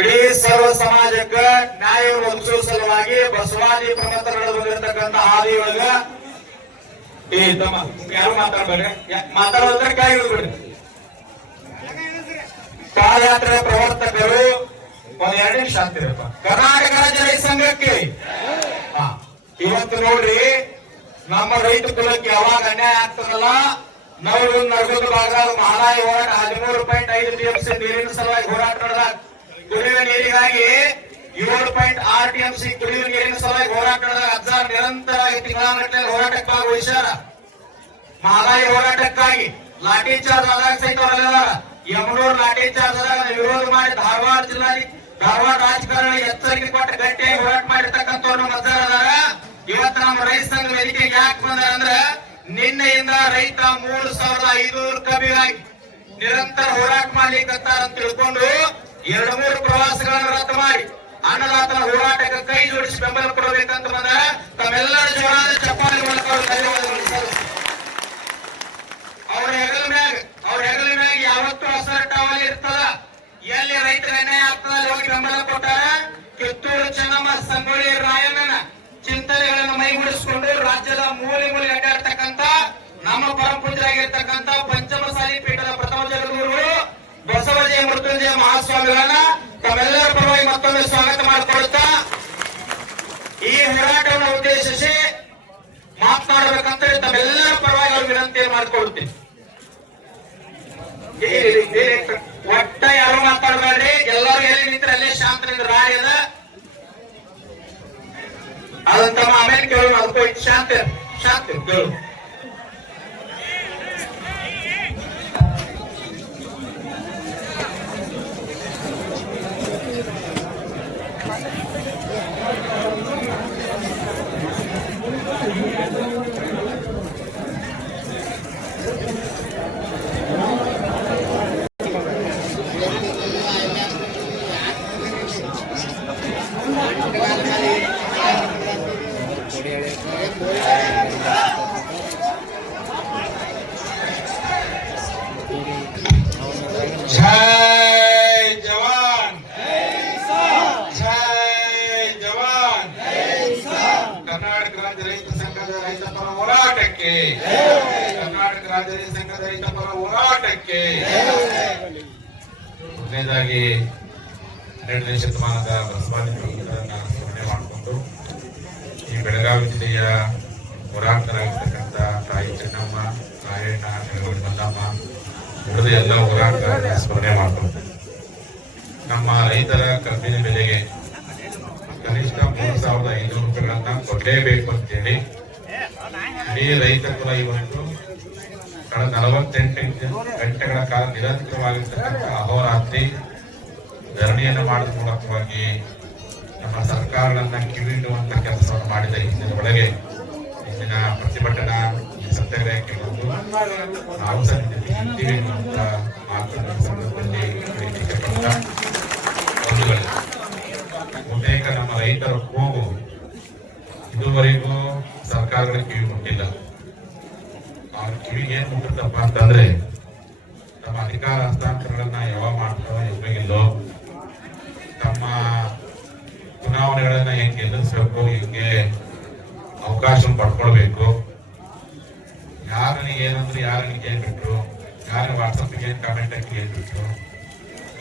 ಇಡೀ ಸರ್ವ ಸಮಾಜಕ್ಕ ನ್ಯಾಯವನ್ನು ಒದಗಿಸುವ ಸಲುವಾಗಿ ಬಸವಾದಿ ಪ್ರಮುಖರು ನಡೆದು ಬಂದಿರತಕ್ಕಂಥ ಹಾದಿಯೊಳಗ ಯಾರು ಮಾತಾಡ್ಬೇಡ್ರಿ, ಮಾತಾಡೋದ್ರ ಕೈ ಬಿಡ್ರಿ. ಪಾದಯಾತ್ರೆ ಪ್ರವರ್ತಕರು ಒಂದ್ 2 ನಿಮಿಷ ಆಗ್ತಿರಪ್ಪ. ಕರ್ನಾಟಕ ರಾಜ್ಯ ರೈತ ಸಂಘಕ್ಕೆ ಇವತ್ತು ನೋಡ್ರಿ, ನಮ್ಮ ರೈತ ಕುಲಕ್ಕೆ ಯಾವಾಗ ಅನ್ಯಾಯ ಆಗ್ತದಲ್ಲ, ನಾವು ನರಗುಂದ ಭಾಗದ ಮಹಾರಾಯ ಹೋರಾಟ 13.5 TMC ನೀರಿನ ಸಲುವಾಗಿ ಹೋರಾಟ ನಡೆದಾಗ ಕುಡಿಯುವ ನೀರಿಗಾಗಿ 7.6 TMC ಕುಡಿಯುವ ನೀರಿನ ಸಲುವಾಗಿ ಹೋರಾಟ ನಡೆದಾಗ ಅಜ್ಜಾರ್ ನಿರಂತರವಾಗಿ ತಿಂಗಳಾನುಗಟ್ಟಲೆ ಹೋರಾಟಕ್ಕೆ ಭಾಗವಹಿಸ್ಯಾರ. ಮಹಾರಾಯ ಹೋರಾಟಕ್ಕಾಗಿ ಲಾಠಿ ಚಾರ್ಜ್ ಆದಾಗ ಸಹಿತ ಅವರೆಲ್ಲ ಯಮನೂರ್ ಲಾಠಿ ಚಾರ್ಜ್ ಆದಾಗ ವಿರೋಧ ಮಾಡಿ ಧಾರವಾಡ ರಾಜಕಾರಣ ಎಚ್ಚರಿಕೆ ಕೊಟ್ಟು ಗಟ್ಟಿಯಾಗಿ ಹೋರಾಟ ಮಾಡಿರ್ತಕ್ಕಂಥವ್ರು ನಮ್ಮ ಅಜ್ಜಾರದಾಗ. ಇವತ್ತು ನಮ್ಮ ರೈತ ಸಂಘ ವೇದಿಕೆಗೆ ಯಾಕೆ ಬಂದಾರ ಅಂದ್ರೆ, ನಿನ್ನೆಯಿಂದ ರೈತ 3500 ಕಬಿಗಾಗಿ ನಿರಂತರ ಹೋರಾಟ ಮಾಡ್ಲಿಕ್ಕಂತಾರ ಅಂತ ತಿಳ್ಕೊಂಡು 2-3 ಪ್ರವಾಸಗಳನ್ನು ರದ್ದು ಮಾಡಿ ಅನ್ನದಾತನ ಹೋರಾಟಕ್ಕೆ ಕೈ ಜೋಡಿಸಿ ಬೆಂಬಲ ಕೊಡಬೇಕಂತ ಬಂದ ತಮ್ಮೆಲ್ಲರ ಜೋರಾದ ಚಪ್ಪಾಳೆ ಮೂಲಕ ಅವ್ರ ಹೆಗಲ ಮ್ಯಾಗ ಯಾವತ್ತೂ ಹಸರ ಟಾವಲ್ ಇರ್ತದ. ಎಲ್ಲಿ ರೈತರ ಅನ್ಯಾಯ ಆಗ್ತದ ಹೋಗಿ ಬೆಂಬಲ ಕೊಟ್ಟಾರ. ಕಿತ್ತೂರು ಚೆನ್ನಮ್ಮ, ಸಂಗೊಳ್ಳಿ ರಾಯಣ್ಣನ ಚಿಂತನೆಗಳನ್ನು ಮೈಗೂಡಿಸಿಕೊಂಡು ರಾಜ್ಯದ ಮೂಲೆ ಅಡ್ಡಾಡ್ತಕ್ಕಂಥ ನಮ್ಮ ಪರಮಪೂಜ್ಯರಾಗಿರ್ತಕ್ಕಂಥ ಪಂಚಮಸಾಲಿ ಪೀಠದ ಪ್ರಥಮ ಜಗದ್ಗುರುಗಳು ಬಸವಜಯ ಮೃತ್ಯುಂಜಯ ಮಹಾಸ್ವಾಮಿಗಳನ್ನ ತಮ್ಮೆಲ್ಲರ ಪರವಾಗಿ ಮತ್ತೊಮ್ಮೆ ಸ್ವಾಗತ ಮಾಡಿಕೊಳ್ಳುತ್ತಾ ಈ ಹೋರಾಟವನ್ನು ಉದ್ದೇಶಿಸಿ ಮಾತನಾಡಬೇಕಂತ ತಮ್ಮೆಲ್ಲರ ಪರವಾಗಿ ಅವರು ವಿನಂತಿಯನ್ನು ಮಾಡಿಕೊಳ್ಳುತ್ತೇನೆ. ಒಟ್ಟ ಯಾರು ಮಾತಾಡಬೇಡ್ರಿ, ಎಲ್ಲರೂ ಎಲ್ಲಿ ನಿಂತ್ರೆ ಅಲ್ಲೇ ಶಾಂತರಿಂದ ರಾಯದ ಅದನ್ನ ತಮ್ಮ ಆಮೇಲೆ ಕೇಳೋಣ. ಅದಕ್ಕೂ ಶಾಂತ ಕೇಳು. ಕರ್ನಾಟಕ ರಾಜ್ಯ ರೈತ ಸಂಘದ ರೈತ ಪರ ಹೋರಾಟಕ್ಕೆ ಮೊದಲನೇದಾಗಿ 12ನೇ ಶತಮಾನದ ಬಸವಾದಿ ಪ್ರಮುಖರನ್ನ ಸ್ಮರಣೆ ಮಾಡಿಕೊಂಡು ಈ ಬೆಳಗಾವಿ ಜಿಲ್ಲೆಯ ಹೋರಾಟಗಾರರಾಗಿರ್ತಕ್ಕಂಥ ತಾಯಿ ಚೆನ್ನಮ್ಮ, ರಾಯಣ್ಣ, ನೆಲಗೌಡ ಮಲ್ಲಮ್ಮ ಉಳಿದ ಎಲ್ಲ ಹೋರಾಟಗಾರರ ಸ್ಮರಣೆ ಮಾಡಿಕೊಂಡು ನಮ್ಮ ರೈತರ ಕಬ್ಬಿನ ಬೆಲೆಗೆ ಕನಿಷ್ಠ 3,500 ರೂಪಾಯಿಗಳನ್ನ ಕೊಡಲೇಬೇಕು ಅಂತೇಳಿ ಇಡೀ ರೈತ ಕುಲ ಇವತ್ತು ಕಳೆದ 48 ಗಂಟೆಗಳ ಕಾಲ ನಿರಂತರವಾಗಿರ್ತಕ್ಕಂಥ ಅಹೋರಾತ್ರಿ ಧರಣಿಯನ್ನು ಮಾಡುವ ಮೂಲಕವಾಗಿ ನಮ್ಮ ಸರ್ಕಾರಗಳನ್ನ ಕಿವಿಡುವಂತ ಕೆಲಸವನ್ನು ಮಾಡಿದ ಇಂದಿನ ಒಳಗೆ ಇಂದಿನ ಪ್ರತಿಭಟನಾ ಈ ಸತ್ಯಾಗ್ರಹಕ್ಕೆ ಬಂದು ನಾವು ಸಲ್ಲಿಸುತ್ತೀವಿ ಎನ್ನುವಂತ ಮಾತುಗಳ ಸಂದರ್ಭದಲ್ಲಿ ಬಹುತೇಕ ನಮ್ಮ ರೈತರ ಕೂಗು ಇದುವರೆಗೂ ಸರ್ಕಾರಗಳ ಕಿವಿ ಮುಟ್ಟಿಲ್ಲ. ಅವ್ರ ಕಿವಿಗೆ ಏನ್ ಮುಟ್ಟುತ್ತಪ್ಪ ಅಂತಂದ್ರೆ, ತಮ್ಮ ಅಧಿಕಾರ ಹಸ್ತಾಂತರಗಳನ್ನ ಯಾವಾಗ ಮಾಡ್ತಾವ ಇವಾಗಿಲ್ಲೋ, ತಮ್ಮ ಚುನಾವಣೆಗಳನ್ನ ಹೆಂಗ್ ಗೆಲ್ಲಿಸ್ಬೇಕು, ಹಿಂಗೆ ಅವಕಾಶ ಪಡ್ಕೊಳ್ಬೇಕು, ಯಾರನಿಗೆ ಏನಂದ್ರೆ ಯಾರನಿಗೆ ಏನ್ ಬಿಟ್ರು, ಯಾರ ವಾಟ್ಸಪ್ಗೆ ಏನ್ ಕಾಮೆಂಟ್ ಹಾಕಿ ಏನ್ ಬಿಟ್ರು,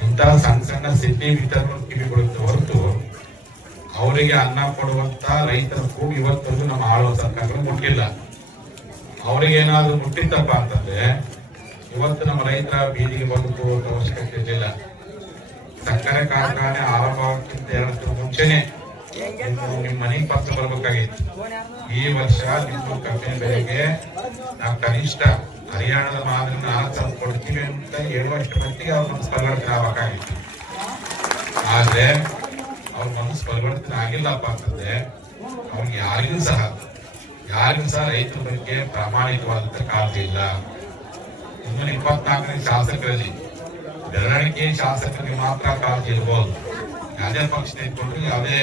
ಇಂತಹ ಸಣ್ಣ ಸಿಡ್ನಿ ವಿತರಣೆ ಕಿವಿ ಕೊಡುತ್ತೆ ಹೊರತು ಅವರಿಗೆ ಅನ್ನ ಕೊಡುವಂತ ರೈತರ ಕೂಗು ಇವತ್ತರೆಗೂ ನಮ್ಮ ಆಳುವ ಸರ್ಕಾರಗಳು ಮುಟ್ಟಿಲ್ಲ. ಅವರಿಗೆ ಏನಾದ್ರು ಮುಟ್ಟಿತ್ತಪ್ಪ ಅಂತಂದ್ರೆ ಇವತ್ತು ನಮ್ಮ ರೈತರ ಬೀದಿಗೆ ಬದುಕುವಂತ ಅವಶ್ಯಕತೆ ಇರಲಿಲ್ಲ. ಸಕ್ಕರೆ ಕಾರ್ಖಾನೆ ಆರಂಭಕ್ಕಿಂತ 2 ತಿಂಗಳ ಮುಂಚೆನೆ ನಿಮ್ ಮನೆಗೆ ಪತ್ರ ಬರ್ಬೇಕಾಗಿತ್ತು. ಈ ವರ್ಷ ನಿಮ್ಮ ಕಬ್ಬಿನ ಬೆಲೆಗೆ ನಾವು ಕನಿಷ್ಠ ಹರಿಯಾಣದ ಮಾದರಿ 4,000 ಕೊಡ್ತೀವಿ ಅಂತ ಹೇಳುವಷ್ಟು ಮಟ್ಟಿಗೆ ಅವ್ರ ಮನಸ್ಸು ಪರಿವರ್ತನೆ ಆಗಬೇಕಾಗಿತ್ತು. ಆದ್ರೆ ಅವ್ರ ಮನಸ್ಸು ಪರಿವರ್ತನೆ ಆಗಿಲ್ಲಪ್ಪ ಅಂತಂದ್ರೆ ಅವ್ರಿಗೆ ಯಾರಿಗೂ ಸಹ ರೈತರ ಬಗ್ಗೆ ಪ್ರಾಮಾಣಿಕವಾದಂತ ಕಾಳಜಿ ಇಲ್ಲ. 24ನೇ ಶಾಸಕರಲ್ಲಿ ಬೆರಳಿಕೆ ಶಾಸಕರಿಗೆ ಮಾತ್ರ ಕಾಳಜಿ ಇರ್ಬೋದು. ಯಾವುದೇ ಪಕ್ಷ ಇಟ್ಕೊಂಡ್ರೆ ಯಾವುದೇ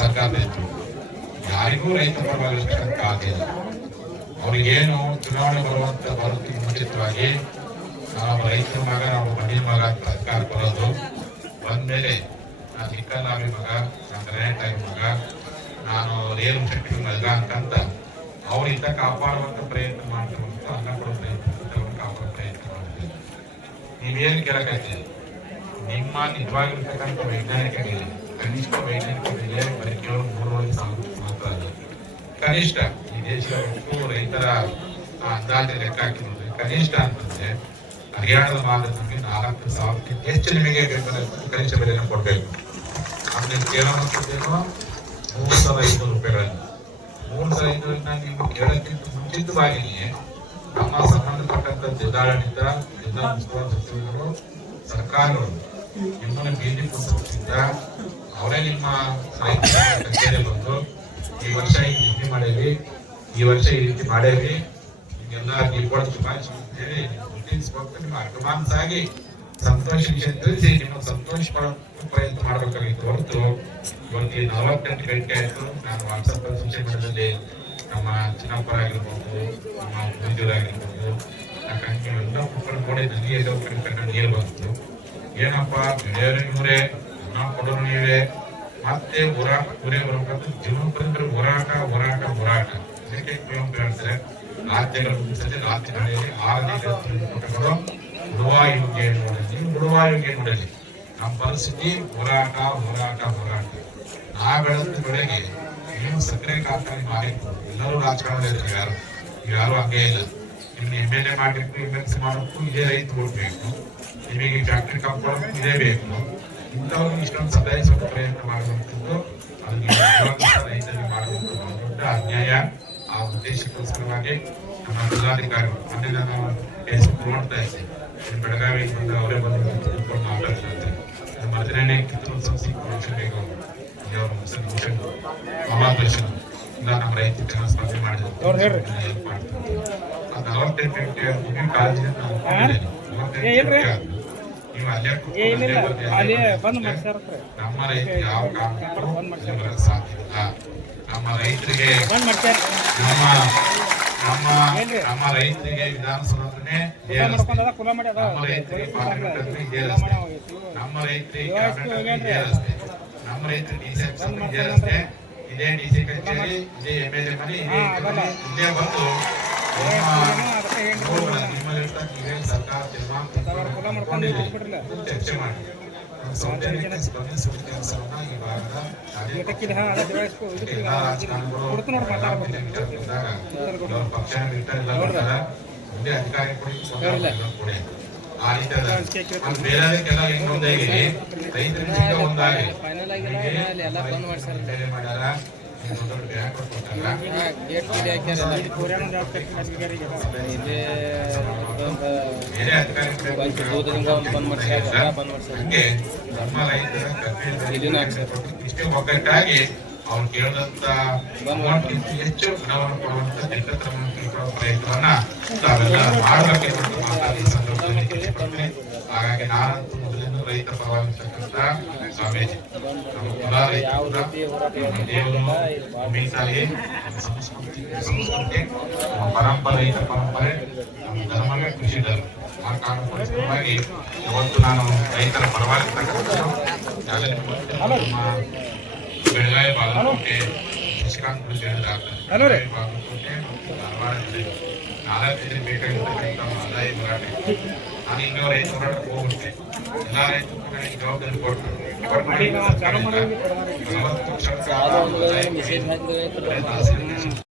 ಸರ್ಕಾರ ಇತ್ತು, ಯಾರಿಗೂ ರೈತರ ಪರವಾಗಿರ್ತಕ್ಕಂಥ ಕಾಳಜಿ ಇಲ್ಲ. ಅವ್ರಿಗೇನು ಚುನಾವಣೆ ಬರೋದಕ್ಕೆ ಮುಂಚಿತವಾಗಿ ನಾವು ರೈತರ ಮಗ, ನಾವು ಮಣ್ಣಿನ ಮಗ ಅಧಿಕಾರ ಬರೋದು ಬಂದ್ಮೇಲೆ ಚಿಕ್ಕಲ್ಲಾಗಿ ಮಗ, ನನ್ನ ಗ್ರ್ಯಾಂಡ್ ಮಗ, ನಾನು ರೇರು ಶಕ್ತಿ ಮಗ ಅಂತಂತ ಅವರಿಂದ ಕಾಪಾಡುವಂತ ಪ್ರಯತ್ನ ಮಾಡ್ತೀವಿ ಮತ್ತು ಅನ್ನ ಕೊಡೋ ಪ್ರಯತ್ನ ಕಾಪಾಡೋ ಪ್ರಯತ್ನ ಮಾಡ್ತೀವಿ. ನೀವೇನು ಕೇಳಕ್ಕಾಗ್ತೀವಿ, ನಿಮ್ಮ ನಿಜವಾಗಿರ್ತಕ್ಕಂಥ ವೈಜ್ಞಾನಿಕ ಬೆಲೆ, ಕನಿಷ್ಠ ವೈಜ್ಞಾನಿಕ ಬೆಲೆ ಬರೀ ಕೇವಲ 3,000 ಮಾತ್ರ ಅಲ್ಲ. ಕನಿಷ್ಠ ಈ ದೇಶದ ಒಟ್ಟು ರೈತರ ಅಂದಾಜು ಲೆಕ್ಕ ಹಾಕಿದ್ರೆ ಕನಿಷ್ಠ ಅಂತಂದ್ರೆ ಹರಿಯಾಣದ ಮಾದರಿಗೆ 4,000 ಹೆಚ್ಚು ನಿಮಗೆ ಕನಿಷ್ಠ ಬೆಲೆಯನ್ನು ಕೊಡ್ಬೇಕು. ಅದನ್ನ ಕೇವಲ 3,500 ರೂಪಾಯಿಗಳಲ್ಲಿ 3,500 ನೀವು ಕೇಳಕ್ಕಿಂತ ಮುಂಚಿತವಾಗಿಯೇ ನಮ್ಮ ಸಂಬಂಧಪಟ್ಟಂತ ಜಿಲ್ಲಾಡಳಿತ, ಜಿಲ್ಲಾ ಉಸ್ತುವಾರಿ ಸಚಿವರುಗಳು, ಸರ್ಕಾರಗಳು ನಿಮ್ಮನ್ನು ಬೀದಿ ಕುಸಿದ ಅವರೇ ನಿಮ್ಮ ಕಚೇರಿ ಬಂದು ಈ ವರ್ಷ ಈ ರೀತಿ ಮಾಡೇವಿ, ಈ ವರ್ಷ ಈ ರೀತಿ ಮಾಡೇವಿ, ಈಗೆಲ್ಲ ದೀಪಾವಳಿ ಶುಭಾಶಯ ಹೇಳಿ ಗುರುತಿಸ್ಬೇಕು. ನಿಮ್ಮ ಅಡ್ವಾನ್ಸ್ ಆಗಿ ಸಂತೋಷ ವಿಷಯ ತಿಳಿಸಿ ನಿಮಗೆ ಸಂತೋಷ ಪಡೋ ಪ್ರಯತ್ನ ಮಾಡಬೇಕಾಗಿತ್ತು ಹೊರತು ಇವತ್ತು 48 ಗಂಟೆ ಆಯ್ತು. ನಾನು ವಾಟ್ಸಪ್ ಸೋಷಿಯಲ್ ಮೀಡಿಯಾದಲ್ಲಿ ನಮ್ಮ ಚಿನ್ನಪ್ಪರ ಆಗಿರ್ಬೋದು, ನಮ್ಮ ಆಗಿರ್ಬೋದು, ಯಾಕಂದ್ರೆ ಎಲ್ಲ ಕುಕ್ಕರ್ ನೋಡಿ ನನಗೆ ಎಲ್ಲೋ ಕಡೆ ನೀರು ಬಂತು. ಏನಪ್ಪ ಬೆಳೆಯೋರು ಇವರೇ, ಹಣ ಕೊಡೋರು ನೀವೇ, ಮತ್ತೆ ಊರೇ ಬರಬೇಕು. ಜೀವನ ಹೋರಾಟ ಹೋರಾಟ ಹೋರಾಟ ಇದಕ್ಕೆ ಕುವೆಂಪು ಹೇಳ್ತಾರೆ, ರಾಜ್ಯಗಳ ಮುಗಿಸದೆ ರಾತ್ರಿ ನಡೆಯಲಿ 6 ಪುಟಗಳು ಉಡುವಾಯುಗೆ ನೋಡಲಿ, ಉಡುವಾಯುಗೆ ನೋಡಲಿ. ನಮ್ಮ ಪರಿಸ್ಥಿತಿ ಹೋರಾಟ ಹೋರಾಟ ಹೋರಾಟ. ನಾ ಬೆಳೆದ ಬೆಳೆಗೆ ನೀವು ಸಕ್ಕರೆ ಕಾರ್ಖಾನೆ ಮಾಡಿರ್ಬೋದು, ಎಲ್ಲರೂ ರಾಜಕಾರಣದಲ್ಲಿ ಯಾರು ಹಂಗೆ ಇಲ್ಲ. ನಿಮ್ಗೆ MLA ಮಾಡಬೇಕು, MLC ಮಾಡಬೇಕು, ಇದೇ ರೈತ ಕೊಡ್ಬೇಕು, ನಿಮಗೆ ಫ್ಯಾಕ್ಟ್ರಿ ಕಾಪಾಡಬೇಕು, ಇದೇ ಬೇಕು. ಇಂಥವ್ರಿಗೆ ಇಷ್ಟೊಂದು ಸದಾಯಿಸುವ ಪ್ರಯತ್ನ ಮಾಡುವಂಥದ್ದು ಅದು ರೈತರಿಗೆ ಮಾಡುವಂಥದ್ದು ದೊಡ್ಡ ಅನ್ಯಾಯ. ಆ ಉದ್ದೇಶಕ್ಕೋಸ್ಕರವಾಗಿ ನಮ್ಮ ಜಿಲ್ಲಾಧಿಕಾರಿಗಳು ಮೊನ್ನೆ ನಾನು ಫೇಸ್ಬುಕ್ ನೋಡ್ತಾ ಇದ್ದೆ, ಬೆಳಗಾವಿ ಬಂದು ಅವರೇ ಬಂದು ಕೂತ್ಕೊಂಡು ಮಾತಾಡ್ತಾರೆ. ನಮ್ಮ 15ನೇ ಕಿತ್ತೂರು ಸಂಸ್ಥೆ ಅವರು ಮುಗಿಸ್ಕೊಂಡು ಮಹಾದರ್ಶನ ಇಲ್ಲ ನಮ್ಮ ರೈತ ಸ್ಪರ್ಧೆ ಮಾಡಿದ್ರು. 48 ಕಾಳಜಿಯಿಂದ ನೀವು ನಮ್ಮ ರೈತ ಯಾವ ಕಾರಣಕ್ಕೂ ಸಾಧ್ಯವಿಲ್ಲ. ನಮ್ಮ ರೈತರಿಗೆ ನಮ್ಮ ರೈತರಿಗೆ ವಿಧಾನಸೌಧನೇ ಇದೇ ರಸ್ತೆ, ನಮ್ಮ ರೈತರಿಗೆ ಪಾರ್ಲಿಮೆಂಟ್ ಇದೇ ರಸ್ತೆ, ನಮ್ಮ ರೈತರಿಗೆ ಕ್ಯಾಬಿನೆಟ್ ಇದೇ ರಸ್ತೆ, ನಮ್ಮ ರೈತರಿಗೆ DC ಇದೇ ರಸ್ತೆ, ಇದೇ DC ಕಚೇರಿ, ಇದೇ MLA ಮನೆ, ಇದೇ ಬಂದು ನಿಮ್ಮಲ್ಲಿರ್ತಕ್ಕಂಥ ಸರ್ಕಾರ ಚರ್ಚೆ ಮಾಡಿ ಸೌಜನ್ಯಕ್ಕೆ ಸ್ಪಂದಿಸುವ ಕೆಲಸವನ್ನ ಈ ಭಾಗದ ಎಲ್ಲ ರಾಜಕಾರಣಿಗಳು ಪಕ್ಷ ಮುಂದೆ ಅಧಿಕಾರಿ ಕೊಡಿ ಆ ರೀತಿಯಾದ ಬೇರೆದಕ್ಕೆಲ್ಲ ಹೆಂಗ್ ಒಂದಾಗಿದೆ, ರೈತರಿಂದ ಒಂದಾಗಿ ಮಾಡ್ಯಾರ. ಇಷ್ಟೇ ಒಗ್ಗಟ್ಟಾಗಿ ಅವ್ರು ಕೇಳಿದಂತ ಅಮೌಂಟ್ಗಿಂತ ಹೆಚ್ಚು ಹಣವನ್ನು ಕೊಡುವಂತ ದಿಟ್ಟತನವನ್ನು ತಿಳ್ಕೊಳ್ಳೋ ಪ್ರಯತ್ನವನ್ನ ತಾವೆಲ್ಲ ಮಾಡಬೇಕೆಂದು ಮಾತಾಡಿ ಸಂದರ್ಭದಲ್ಲಿ. ಹಾಗಾಗಿ ನಾನಂತೂ ಮೊದಲಿಂದ ರೈತರ ಪರವಾಗಿರ್ತಕ್ಕಂಥ ಸ್ವಾಮೀಜಿ, ನಮ್ಮ ಕುಲ ರೈತರ ದೇವರು ಮೀಸಾಗಿ ಸಂಸ್ಕೃತಿ ನಮ್ಮ ಪರಂಪರೆ, ರೈತ ಪರಂಪರೆ, ನಮ್ಮ ಧರ್ಮವೇ ಕೃಷಿ ಧರ್ಮ. ಆ ಕಾರಣಕ್ಕೋಸ್ಕರವಾಗಿ ಇವತ್ತು ನಾನು ರೈತರ ಪರವಾಗಿರ್ತಕ್ಕಂಥ ಬೆಳಗಾವಿ, ಬಾಗಲಕೋಟೆ, ಶಶಿಕಾಂತ್ ಬಾಗಲಕೋಟೆ, ಧಾರವಾಡ, 4 ಜಿಲ್ಲೆ ಬೇಕಾಗಿರ್ತಕ್ಕಂಥ ಆದಾಯ ಹೋರಾಟ. ನಾನು ಇನ್ನೂ ರೈತ ಹೋರಾಟಕ್ಕೆ ಹೋಗ್ಬಿಟ್ಟೆ. ಎಲ್ಲ ರೈತರು ಕೂಡ ಜವಾಬ್ದಾರಿ ಕೊಟ್ಟು 40 ವರ್ಷ